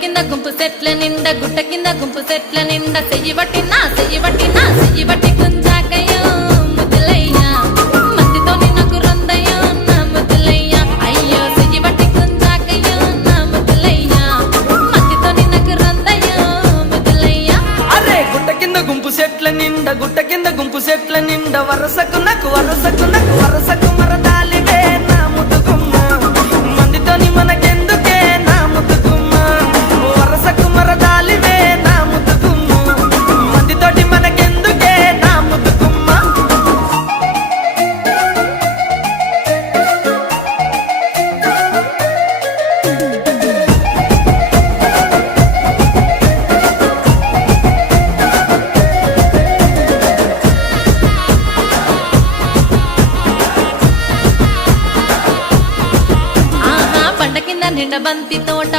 కింద గుంపు సెట్ల నిండా గుట్ట కింద గుంపు సెట్ల నిండా చెయ్యి బట్టి గుంజాకయ్యో ముద్దులయ్యా మందితో నాకు రొందయ్యో నా ముద్దులయ్యా అయ్యో చెయ్యి బట్టి గుంజాకయ్యో నా ముద్దులయ్యా మందితో నాకు రొందయ్యో ముద్దులయ్యా. అరే గుట్ట కింద గుంపు సెట్ల నిండా వరసకు మరదాలివే నా ముద్దుగుమ్మ మందితోని మనకెందుకే నా ముద్దుగుమ్మ వరసకు మరదాలివే నా ముద్దుగుమ్మ మందితోటి మనకెందుకే నా ముద్దుగుమ్మ. ఆహా పంట కింద నిండ బంతి తోట